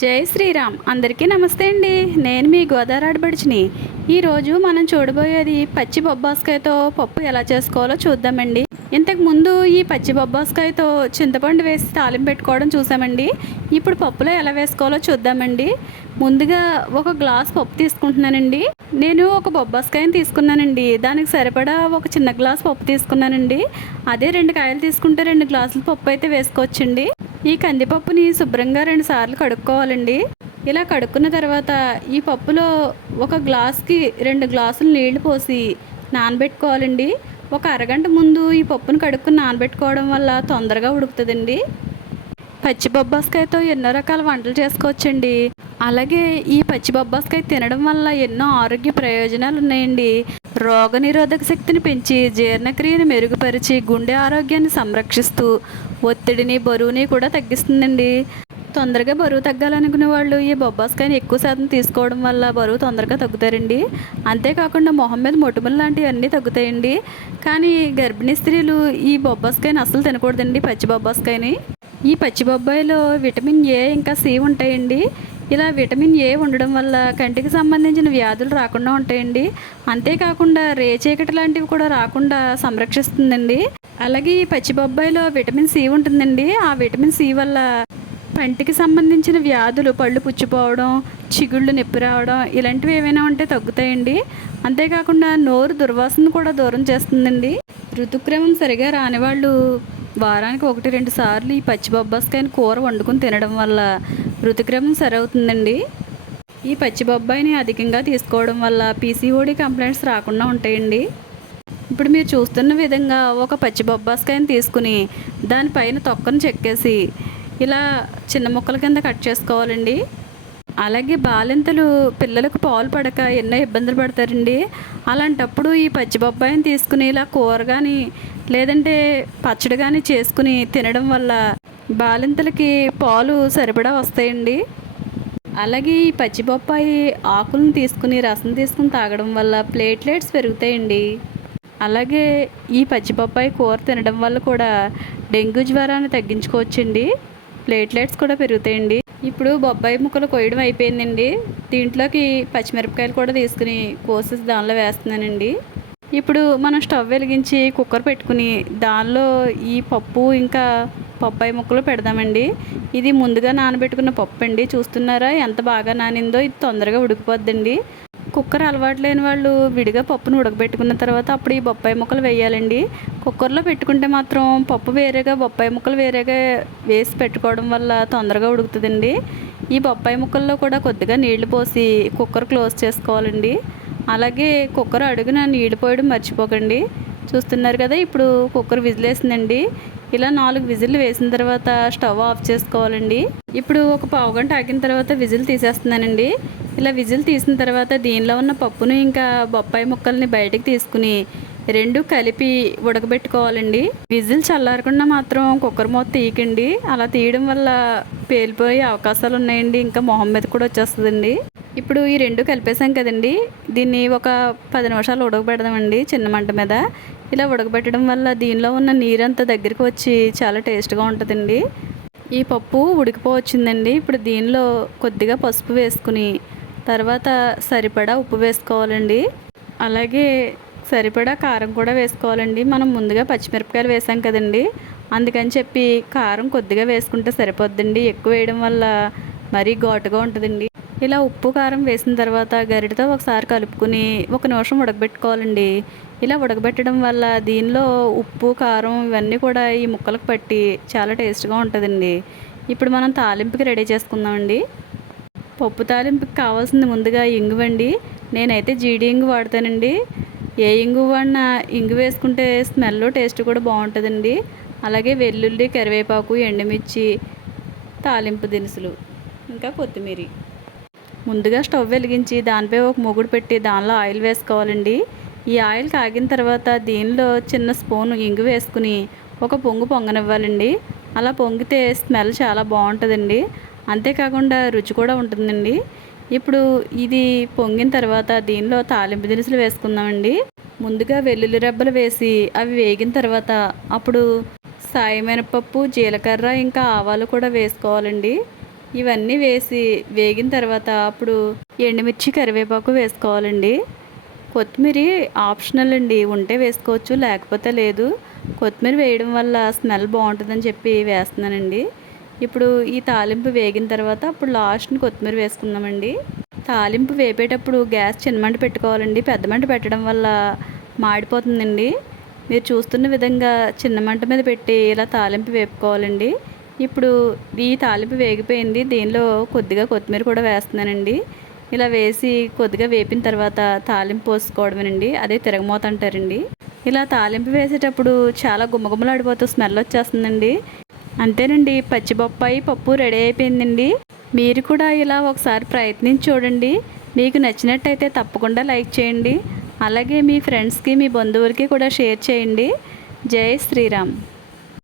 జై శ్రీరామ్. అందరికీ నమస్తే అండి. నేను మీ గోదావరి ఆడబడిచిని ఈరోజు మనం చూడబోయేది పచ్చి బొబ్బాస్కాయతో పప్పు ఎలా చేసుకోవాలో చూద్దామండి. ఇంతకు ముందు ఈ పచ్చి బొబ్బాస్కాయతో చింతపండు వేసి తాలింపు పెట్టుకోవడం చూసామండి. ఇప్పుడు పప్పులో ఎలా వేసుకోవాలో చూద్దామండి. ముందుగా ఒక గ్లాస్ పప్పు తీసుకుంటున్నానండి. నేను ఒక బొబ్బాస్కాయని తీసుకున్నానండి. దానికి సరిపడా ఒక చిన్న గ్లాస్ పప్పు తీసుకున్నానండి. అదే రెండు కాయలు తీసుకుంటే రెండు గ్లాసులు పప్పు అయితే వేసుకోవచ్చండి. ఈ కందిపప్పుని శుభ్రంగా రెండు సార్లు కడుక్కోవాలండి. ఇలా కడుక్కున్న తర్వాత ఈ పప్పులో ఒక గ్లాస్కి రెండు గ్లాసులు నీళ్ళు పోసి నానబెట్టుకోవాలండి. ఒక అరగంట ముందు ఈ పప్పును కడుక్కుని నానబెట్టుకోవడం వల్ల తొందరగా ఉడుకుతుందండి. పచ్చి బొబ్బాస్కాయతో ఎన్నో రకాల వంటలు చేసుకోవచ్చండి. అలాగే ఈ పచ్చి బొబ్బాస్కాయ తినడం వల్ల ఎన్నో ఆరోగ్య ప్రయోజనాలు ఉన్నాయండి రోగనిరోధక శక్తిని పెంచి జీర్ణక్రియను మెరుగుపరిచి గుండె ఆరోగ్యాన్ని సంరక్షిస్తూ ఒత్తిడిని బరువుని కూడా తగ్గిస్తుందండి. తొందరగా బరువు తగ్గాలనుకునే వాళ్ళు ఈ బొబ్బాస్కాయని ఎక్కువ శాతం తీసుకోవడం వల్ల బరువు తొందరగా తగ్గుతారండి. అంతేకాకుండా మొహం మీద మొటిమలు లాంటివి అన్నీ తగ్గుతాయండి. కానీ గర్భిణీ స్త్రీలు ఈ బొబ్బాస్కాయని అసలు తినకూడదండి పచ్చి బొబ్బాస్కాయని. ఈ పచ్చి బొబ్బాయిలో విటమిన్ ఏ ఇంకా సి ఉంటాయండి. ఇలా విటమిన్ ఏ ఉండడం వల్ల కంటికి సంబంధించిన వ్యాధులు రాకుండా ఉంటాయండి. అంతేకాకుండా రేచీకటి లాంటివి కూడా రాకుండా సంరక్షిస్తుందండి. అలాగే ఈ పచ్చి బొబ్బాయిలో విటమిన్ సి ఉంటుందండి. ఆ విటమిన్ సి వల్ల కంటికి సంబంధించిన వ్యాధులు పళ్ళు పుచ్చిపోవడం చిగుళ్ళు నొప్పి రావడం ఇలాంటివి ఏమైనా ఉంటే తగ్గుతాయండి. అంతేకాకుండా నోరు దుర్వాసన కూడా దూరం చేస్తుందండి. ఋతుక్రమం సరిగా రాని వాళ్ళు వారానికి ఒకటి రెండు సార్లు ఈ పచ్చి బొబ్బాస్కాయని కూర వండుకుని తినడం వల్ల ఋతుక్రమం సరవుతుందండి. ఈ పచ్చి బొబ్బాయిని అధికంగా తీసుకోవడం వల్ల పీసీఓడి కంప్లైంట్స్ రాకుండా ఉంటాయండి. ఇప్పుడు మీరు చూస్తున్న విధంగా ఒక పచ్చి బొబ్బాస్కాయని తీసుకుని దానిపైన తొక్కను చెక్కేసి ఇలా చిన్న ముక్కల కింద కట్ చేసుకోవాలండి. అలాగే బాలింతలు పిల్లలకు పాలు పడక ఎన్నో ఇబ్బందులు పడతారండి. అలాంటప్పుడు ఈ పచ్చి బొబ్బాయిని తీసుకుని ఇలా కూర కానీ లేదంటే పచ్చడి కానీ చేసుకుని తినడం వల్ల బాలింతలకి పాలు సరిపడా వస్తాయండి. అలాగే ఈ పచ్చి బొప్పాయి ఆకులను తీసుకుని రసం తీసుకుని తాగడం వల్ల ప్లేట్లెట్స్ పెరుగుతాయండి. అలాగే ఈ పచ్చి బొప్పాయి కూర తినడం వల్ల కూడా డెంగ్యూ జ్వరాన్ని తగ్గించుకోవచ్చండి. ప్లేట్లెట్స్ కూడా పెరుగుతాయండి. ఇప్పుడు బొబ్బాయి ముక్కలు కొయ్యడం అయిపోయిందండి. దీంట్లోకి పచ్చిమిరపకాయలు కూడా తీసుకుని కోసేసి దానిలో వేస్తున్నానండి. ఇప్పుడు మనం స్టవ్ వెలిగించి కుక్కర్ పెట్టుకుని దానిలో ఈ పప్పు ఇంకా పప్పాయి ముక్కలు పెడదామండి. ఇది ముందుగా నానబెట్టుకున్న పప్పు అండి చూస్తున్నారా? ఎంత బాగా నానిందో ఇది తొందరగా ఉడికిపోద్దండి. కుక్కర్ అలవాటు లేని వాళ్ళు విడిగా పప్పును ఉడకబెట్టుకున్న తర్వాత అప్పుడు ఈ బొప్పాయి ముక్కలు వేయాలండి. కుక్కర్లో పెట్టుకుంటే మాత్రం పప్పు వేరేగా బొప్పాయి ముక్కలు వేరేగా వేసి పెట్టుకోవడం వల్ల తొందరగా ఉడుకుతుందండి. ఈ బొప్పాయి ముక్కల్లో కూడా కొద్దిగా నీళ్ళు పోసి కుక్కర్ క్లోజ్ చేసుకోవాలండి. అలాగే కుక్కర్ అడుగున నీళ్ళు పోయడం మర్చిపోకండి. చూస్తున్నారు కదా ఇప్పుడు కుక్కర్ విజిలేసిందండి. ఇలా నాలుగు విజిల్లు వేసిన తర్వాత స్టవ్ ఆఫ్ చేసుకోవాలండి. ఇప్పుడు ఒక పావు గంట ఆగిన తర్వాత విజిల్ తీసేస్తున్నానండి. ఇలా విజిల్ తీసిన తర్వాత దీనిలో ఉన్న పప్పును ఇంకా బొప్పాయి ముక్కల్ని బయటకు తీసుకుని రెండు కలిపి ఉడకబెట్టుకోవాలండి. విజిల్ చల్లారకుండా మాత్రం కుక్కర్ మూత తీయకండి. అలా తీయడం వల్ల పేలిపోయే అవకాశాలు ఉన్నాయండి. ఇంకా మొహం మీద కూడా వచ్చేస్తుందండి. ఇప్పుడు ఈ రెండు కలిపేసాం కదండి. దీన్ని ఒక పది నిమిషాలు ఉడకబెడదామండి చిన్న మంట మీద. ఇలా ఉడకబెట్టడం వల్ల దీనిలో ఉన్న నీరంతా దగ్గరికి వచ్చి చాలా టేస్ట్గా ఉంటుందండి. ఈ పప్పు ఉడికిపోవచ్చిందండి. ఇప్పుడు దీనిలో కొద్దిగా పసుపు వేసుకుని తర్వాత సరిపడా ఉప్పు వేసుకోవాలండి. అలాగే సరిపడా కారం కూడా వేసుకోవాలండి. మనం ముందుగా పచ్చిమిరపకాయలు వేసాం కదండి. అందుకని చెప్పి కారం కొద్దిగా వేసుకుంటే సరిపోద్దండి. ఎక్కువ వేయడం వల్ల మరీ ఘాటుగా ఉంటుందండి. ఇలా ఉప్పు కారం వేసిన తర్వాత గరిటతో ఒకసారి కలుపుకుని ఒక నిమిషం ఉడకబెట్టుకోవాలండి. ఇలా ఉడకబెట్టడం వల్ల దీనిలో ఉప్పు కారం ఇవన్నీ కూడా ఈ ముక్కలకు పట్టి చాలా టేస్ట్గా ఉంటుందండి. ఇప్పుడు మనం తాలింపుకి రెడీ చేసుకుందామండి. పప్పు తాలింపుకి కావాల్సింది ముందుగా ఇంగువండి నేనైతే జీడి ఇంగు వాడతానండి. ఏ ఇంగు వాడినా ఇంగు వేసుకుంటే స్మెల్ టేస్ట్ కూడా బాగుంటుందండి. అలాగే వెల్లుల్లి కరివేపాకు ఎండుమిర్చి తాలింపు దినుసులు ఇంకా కొత్తిమీర. ముందుగా స్టవ్ వెలిగించి దానిపై ఒక మొగుడు పెట్టి దానిలో ఆయిల్ వేసుకోవాలండి. ఈ ఆయిల్ కాగిన తర్వాత దీనిలో చిన్న స్పూన్ ఇంగు వేసుకుని ఒక పొంగు పొంగనివ్వాలండి. అలా పొంగితే స్మెల్ చాలా బాగుంటుందండి. అంతేకాకుండా రుచి కూడా ఉంటుందండి. ఇప్పుడు ఇది పొంగిన తర్వాత దీనిలో తాలింపు దినుసులు వేసుకుందామండి. ముందుగా వెల్లుల్లి రెబ్బలు వేసి అవి వేగిన తర్వాత అప్పుడు సాయి మినపప్పు జీలకర్ర ఇంకా ఆవాలు కూడా వేసుకోవాలండి. ఇవన్నీ వేసి వేగిన తర్వాత అప్పుడు ఎండుమిర్చి కరివేపాకు వేసుకోవాలండి. కొత్తిమీర ఆప్షనల్ అండి. ఉంటే వేసుకోవచ్చు లేకపోతే లేదు. కొత్తిమీర వేయడం వల్ల స్మెల్ బాగుంటుందని చెప్పి వేస్తున్నానండి. ఇప్పుడు ఈ తాలింపు వేగిన తర్వాత అప్పుడు లాస్ట్ని కొత్తిమీర వేసుకుందామండి. తాలింపు వేపేటప్పుడు గ్యాస్ చిన్నమంట పెట్టుకోవాలండి. పెద్ద మంట పెట్టడం వల్ల మాడిపోతుందండి. మీరు చూస్తున్న విధంగా చిన్న మంట మీద పెట్టి ఇలా తాలింపు వేపుకోవాలండి. ఇప్పుడు ఈ తాలింపు వేగిపోయింది. దీనిలో కొద్దిగా కొత్తిమీర కూడా వేస్తున్నానండి. ఇలా వేసి కొద్దిగా వేపిన తర్వాత తాలింపు పోసుకోవడమేనండి. అదే తిరగమోత అంటారండి. ఇలా తాలింపు వేసేటప్పుడు చాలా గుమ్మగుమ్మలాడిపోతూ స్మెల్ వచ్చేస్తుందండి. అంతేనండి పచ్చి బొప్పాయి పప్పు రెడీ అయిపోయిందండి. మీరు కూడా ఇలా ఒకసారి ప్రయత్నించి చూడండి. మీకు నచ్చినట్టయితే తప్పకుండా లైక్ చేయండి. అలాగే మీ ఫ్రెండ్స్కి మీ బంధువులకి కూడా షేర్ చేయండి. జై శ్రీరామ్.